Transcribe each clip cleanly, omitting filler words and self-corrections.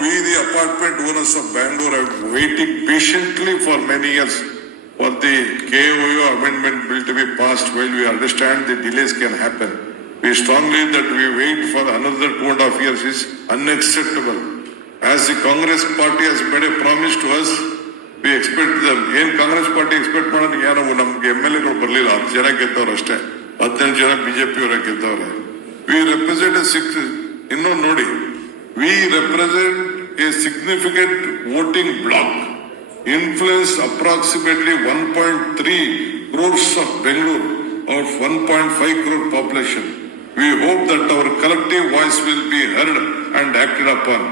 we the apartment owners of Bangalore have waiting patiently for many years for the KOU amendment bill to be passed. While we understand the delays can happen, we strongly that we wait for another 2.5 years is unacceptable. As the Congress party has made a promise to us, we expect them. In Congress party expect ಮಾಡೋದು ಯಾರು ನಮ್ಗೆ MLA ಗಳು ಬರಲಿಲ್ಲ, 10 ಜನ ಗೆದ್ದವ್ರು ಅಷ್ಟೇ, 18 ಜನ BJP ಅವರ ಗೆದ್ದವ್ರೆ. We represent a ಇನ್ನೊಂದು ನೋಡಿ, we represent a significant voting bloc, influence approximately 1.3 crores of Bangalore or 1.5 crore population. We hope that our collective voice will be heard and acted upon.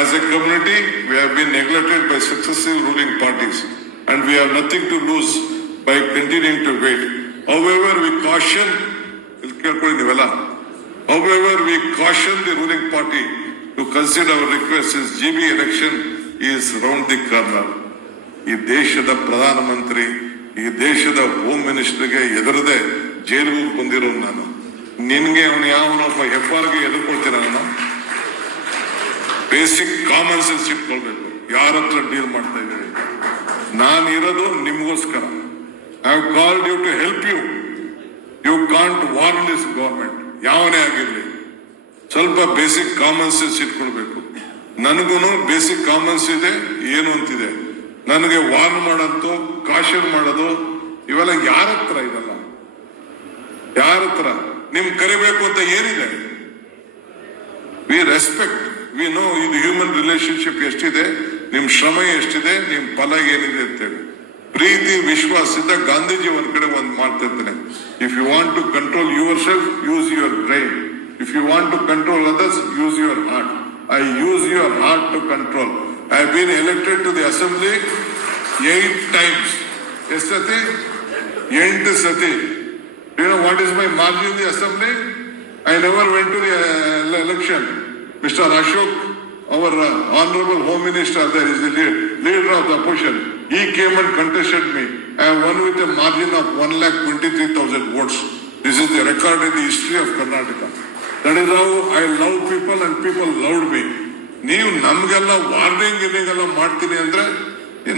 As a community, we have been neglected by successive ruling parties and we have nothing to lose by continuing to wait. However, we caution the ruling party to consider our request since GB election is round the corner. ಈ ದೇಶದ ಪ್ರಧಾನಮಂತ್ರಿ, ಈ ದೇಶದ home ಮಿನಿಸ್ಟರ್ಗೆ ಎದುರದೆ ಜೈಲಿಗೆ ಬಂದಿರೋ ನಾನು, ನಿನ್ಗೆ ಅವನು ಯಾವನೊಬ್ಬ ಹೆಬ್ಬಾರ್ಗೆ ಎದುರ್ಕೊಳ್ತೀರ? ನಾನು ಬೇಸಿಕ್ ಕಾಮನ್ ಸೆನ್ಸ್ ಇಟ್ಕೊಳ್ಬೇಕು. ಯಾರ ಹತ್ರ ಡೀಲ್ ಮಾಡ್ತಾ ಇದ್ದೀರಿ? ನಾನು ಇರೋದು ನಿಮ್ಗೋಸ್ಕರ. I have called you to help you. You can't warn this government. ಯಾವನೇ ಆಗಿರ್ಲಿ, ಸ್ವಲ್ಪ ಬೇಸಿಕ್ ಕಾಮನ್ ಸೆನ್ಸ್ ಇಟ್ಕೊಳ್ಬೇಕು. ನನಗೂ ಬೇಸಿಕ್ ಕಾಮನ್ಸ್ ಇದೆ, ಏನು ಅಂತಿದೆ. ನನಗೆ ವಾರ್ನ್ ಮಾಡೋದು, ಕಾಶನ್ ಮಾಡೋದು ಇವೆಲ್ಲ ಯಾರ ಹತ್ರ ಇದಲ್ಲ. ಯಾರ ಹತ್ರ ನಿಮ್ ಕರಿಬೇಕು ಅಂತ ಏನಿದೆ? ವಿ ರೆಸ್ಪೆಕ್ಟ್, ವಿ ನೋ ಇದು ಹ್ಯೂಮನ್ ರಿಲೇಶನ್ಶಿಪ್ ಎಷ್ಟಿದೆ, ನಿಮ್ ಶ್ರಮ ಎಷ್ಟಿದೆ, ನಿಮ್ ಫಲ ಏನಿದೆ ಅಂತೇಳಿ. ಪ್ರೀತಿ ವಿಶ್ವಾಸದಿಂದ ಗಾಂಧೀಜಿ ಒಂದ್ ಕಡೆ ಒಂದ್ ಮಾಡ್ತಿರ್ತಾನೆ, if you want to control yourself, use your brain. If you want to control others, use your heart. I use your heart to control. I have been elected to the assembly 8 times. Yes, Sati? 8 Sati. Do you know what is my margin in the assembly? I never went to the election. Mr. Ashok, our honorable home minister, there is the leader of the opposition. He came and contested me. I won with a margin of 1,23,000 votes. This is the record in the history of Karnataka. That is how I love people and people loved me. ನೀವು ನಮ್ಗೆಲ್ಲ warning ಗಿರ್ನಿಂಗ್ ಮಾಡ್ತೀನಿ ಅಂದ್ರೆ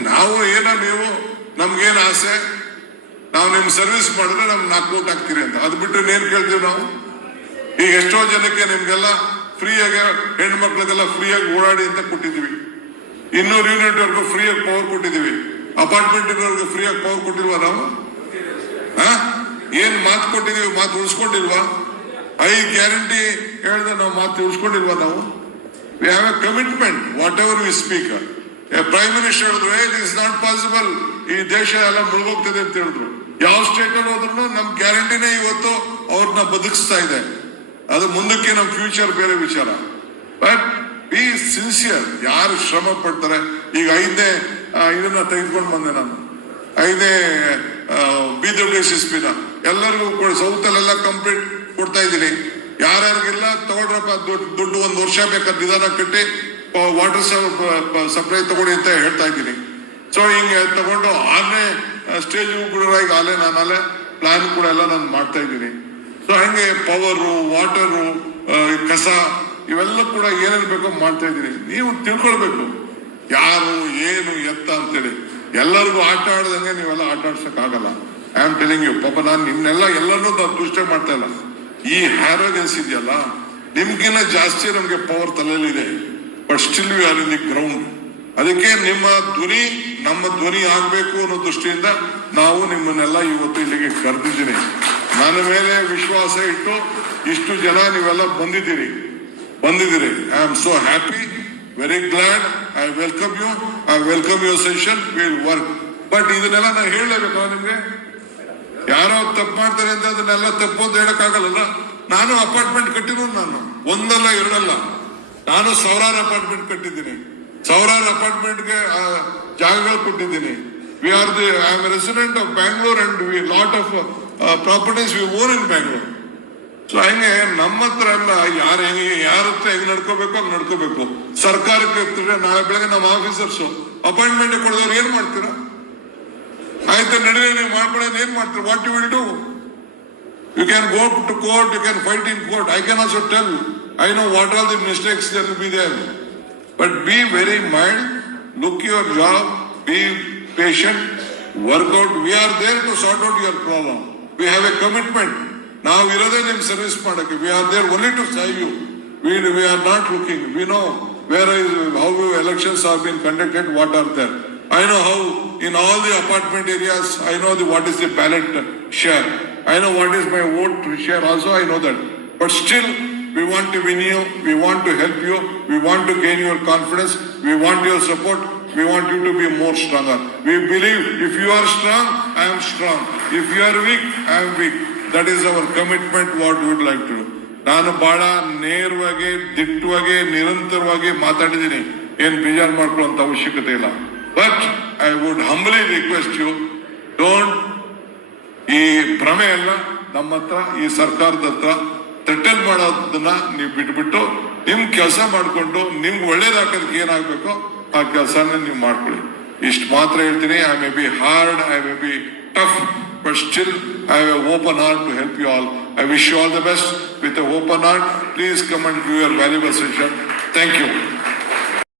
ನಾವು ಏನ, ನೀವು ನಮ್ಗೇನು ಆಸೆ? ನಾವು ನಿಮ್ ಸರ್ವಿಸ್ ಮಾಡಿದ್ರೆ ನಮ್ಗೆ 4 ವೋಟ್ ಹಾಕ್ತೀರಿ ಅಂತ. ಅದು ಬಿಟ್ಟು ಏನ್ ಕೇಳ್ತೀವಿ ನಾವು? ಈಗ ಎಷ್ಟೋ ಜನಕ್ಕೆ ನಿಮ್ಗೆಲ್ಲ ಫ್ರೀಯಾಗಿ, ಹೆಣ್ಮಕ್ಳಿಗೆಲ್ಲ ಫ್ರೀಯಾಗಿ ಓಡಾಡಿ ಅಂತ ಕೊಟ್ಟಿದೀವಿ. 200 ಯೂನಿಟ್ ವರ್ಗು ಫ್ರೀಯಾಗಿ ಪವರ್ ಕೊಟ್ಟಿದೀವಿ. ಅಪಾರ್ಟ್ಮೆಂಟ್ ಇರೋರ್ಗು ಫ್ರೀಯಾಗಿ ಪವರ್ ಕೊಟ್ಟಿಲ್ವಾ ನಾವು? ಏನ್ ಮಾತು ಕೊಟ್ಟಿದೀವಿ? ಮಾತು ಉಳಿಸ್ಕೊಂಡಿಲ್ವಾ? 5 ಗ್ಯಾರಂಟಿ ಹೇಳಿದ್ರೆ ನಾವು ಮಾತು ಉಳಿಸ್ಕೊಂಡಿಲ್ವಾ ನಾವು? We have a commitment, whatever we speak. A Prime Minister ಹೇಳಿದ್ರು, it is not possible, ಈ ದೇಶ ಎಲ್ಲ ಮುಳುಗೋಗ್ತದೆ ಅಂತ ಹೇಳಿದ್ರು. ಯಾವ ಸ್ಟೇಟ್ ಅಲ್ಲಿ ಹೋದ್ರು ನಮ್ ಗ್ಯಾರಂಟಿನೇ ಇವತ್ತು ಅವ್ರನ್ನ ಬದುಕಿಸ್ತಾ ಇದೆ. ಅದು ಮುಂದಕ್ಕೆ ನಮ್ ಫ್ಯೂಚರ್ ಬೇರೆ ವಿಚಾರ. But B sincere. ಯಾರು ಶ್ರಮ ಪಡ್ತಾರೆ. ಈಗ 5ನೇ ಇದನ್ನ ತೆಗೆದುಕೊಂಡು ಬಂದೆ ನಾನು, 5ನೇ BWSSP ಎಲ್ಲರಿಗೂ ಸೌತ್ ಅಲ್ಲೆಲ್ಲ ಕಂಪ್ಲೀಟ್ ಕೊಡ್ತಾ ಇದ್ದೀನಿ. ಯಾರ್ಯಾರಿಗೆಲ್ಲ ತಗೊಳ್ರಪ್ಪ, ದುಡ್ಡು 1 ವರ್ಷ ಬೇಕಾದ ನಿಧಾನ ಕಟ್ಟಿ ವಾಟರ್ ಸಪ್ಲೈ ತಗೊಳ್ಳಿ ಅಂತ ಹೇಳ್ತಾ ಇದ್ದೀನಿ. ಸೊ ಹಿಂಗೆ ತಗೊಂಡು 6ನೇ ಸ್ಟೇಜ್ ಕೂಡ ಈಗ ನಾನಲ್ಲೇ ಪ್ಲಾನ್ ಕೂಡ ಎಲ್ಲ ನಾನು ಮಾಡ್ತಾ ಇದ್ದೀನಿ. ಸೊ ಹಂಗೆ ಪವರು, ವಾಟರು, ಕಸ ಇವೆಲ್ಲ ಕೂಡ ಏನೇನು ಬೇಕೋ ಮಾಡ್ತಾ ಇದ್ದೀನಿ. ನೀವು ತಿಳ್ಕೊಳ್ಬೇಕು ಯಾರು ಏನು ಎತ್ತ ಅಂತೇಳಿ. ಎಲ್ಲರಿಗೂ ಆಟ ಆಡ್ದಂಗೆ ನೀವೆಲ್ಲ ಆಟ ಆಡ್ಸಕ್ ಆಗಲ್ಲ. I am telling you. ಪಾಪ ನಾನು ನಿಮ್ನೆಲ್ಲ ಎಲ್ಲರನ್ನೂ ದುಷ್ಟ ಮಾಡ್ತಾ ಇಲ್ಲ. ಈ ಹ್ಯಾರೋಗೆನ್ಸ್ ಇದೆಯಲ್ಲ, ನಿಮ್ಗಿನ್ನ ಜಾಸ್ತಿ ನಮ್ಗೆ ಪವರ್ ತಲೆಯಲ್ಲಿದೆ. But still we are in the ground. ಅದಕ್ಕೆ ನಿಮ್ಮ ಧ್ವನಿ ನಮ್ಮ ಧ್ವನಿ ಆಗ್ಬೇಕು ಅನ್ನೋ ದೃಷ್ಟಿಯಿಂದ ನಾವು ನಿಮ್ಮನ್ನೆಲ್ಲ ಇವತ್ತು ಇಲ್ಲಿಗೆ ಕರೆದಿದ್ದೀನಿ. ನನ್ನ ಮೇಲೆ ವಿಶ್ವಾಸ ಇಟ್ಟು ಇಷ್ಟು ಜನ ನೀವೆಲ್ಲ ಬಂದಿದ್ದೀರಿ. I am so happy, very glad. I welcome you. I welcome your session. Will work. But ಇದನ್ನೆಲ್ಲ ನಾನು ಹೇಳಲೇಬೇಕು ನಿಮ್ಗೆ. ಯಾರೋ ತಪ್ಪು ಮಾಡ್ತಾರೆ ಅಂತ ಅದನ್ನೆಲ್ಲ ತಪ್ಪು ಅಂತ ಹೇಳಕ್ಕಾಗಲ್ಲ. ನಾನು ಅಪಾರ್ಟ್ಮೆಂಟ್ ಕಟ್ಟಿರೋದು, ನಾನು 1 ಅಲ್ಲ 2 ಅಲ್ಲ, ನಾನು 1000 ಅಪಾರ್ಟ್ಮೆಂಟ್ ಕಟ್ಟಿದ್ದೀನಿ. 1000 ಅಪಾರ್ಟ್ಮೆಂಟ್ಗೆ ಜಾಗಗಳು ಕೊಟ್ಟಿದ್ದೀನಿ. I am resident of Bangalore and we lot of properties we own in Bangalore. So ಹಂಗೆ ನಮ್ಮ ಹತ್ರ ಎಲ್ಲ ಯಾರ ಹತ್ರ ಹೆಂಗ್ ನಡ್ಕೋಬೇಕು ಹಂಗ್ ನಡ್ಕೋಬೇಕು. ಸರ್ಕಾರಕ್ಕೆ ಇರ್ತಾರೆ, ನಾಳೆ ಬೆಳಗ್ಗೆ ನಮ್ಮ ಆಫೀಸರ್ಸ್ ಅಪಾಯಿಂಟ್ಮೆಂಟ್ ಕೊಡೋರು ಏನ್ ಮಾಡ್ತೀರಾ? ಆಯ್ತು ನಡುವೆ ನೀವು ಮಾಡ್ಕೊಳ್ಳೋದು ಏನ್ ಮಾಡ್ತೀರಾ? What you will do? You can go to court, you can fight in court. I can also tell, I know what are the mistakes that will be there. But be very mild, look your job, be patient, work out. We are there to sort out your problem. We have a commitment. Now we are there in service madake. We are there only to serve you. We are not looking. We know how elections have been conducted, what are there. I know how in all the apartment areas, I know what is the ballot share. I know what is my vote share also, I know that. But still, we want to win you, we want to help you, we want to gain your confidence, we want your support, we want you to be more stronger. We believe if you are strong, I am strong. If you are weak, I am weak. That is our commitment, what we would like to do. ನಾನು ಬಹಳ ನೇರವಾಗಿ ದಿಟ್ಟವಾಗಿ ನಿರಂತರವಾಗಿ ಮಾತಾಡಿದ್ದೀನಿ, ಏನ್ ಬೇಜಾರು ಮಾಡ್ಕೊಳ್ಳುವಂತ ಅವಶ್ಯಕತೆ ಇಲ್ಲ. But I would humbly request you, don't ಈ ಭ್ರಮೆ ಎಲ್ಲ ನಮ್ಮ ಹತ್ರ ಈ ಸರ್ಕಾರದ ಹತ್ರ ಥ್ರೆಟನ್ ಮಾಡೋದನ್ನ ನೀವು ಬಿಟ್ಬಿಟ್ಟು ನಿಮ್ ಕೆಲಸ ಮಾಡ್ಕೊಂಡು ನಿಮ್ಗೆ ಒಳ್ಳೇದಾಕೋದಕ್ಕೆ ಏನಾಗಬೇಕೋ ಆ ಕೆಲಸನ ನೀವು ಮಾಡ್ಕೊಳ್ಳಿ. ಇಷ್ಟು ಮಾತ್ರ ಹೇಳ್ತೀನಿ. I may be hard, I may be tough, but still I have an open heart to help you all. I wish you all the best with an open heart. Please come and do your valuable session. Thank you.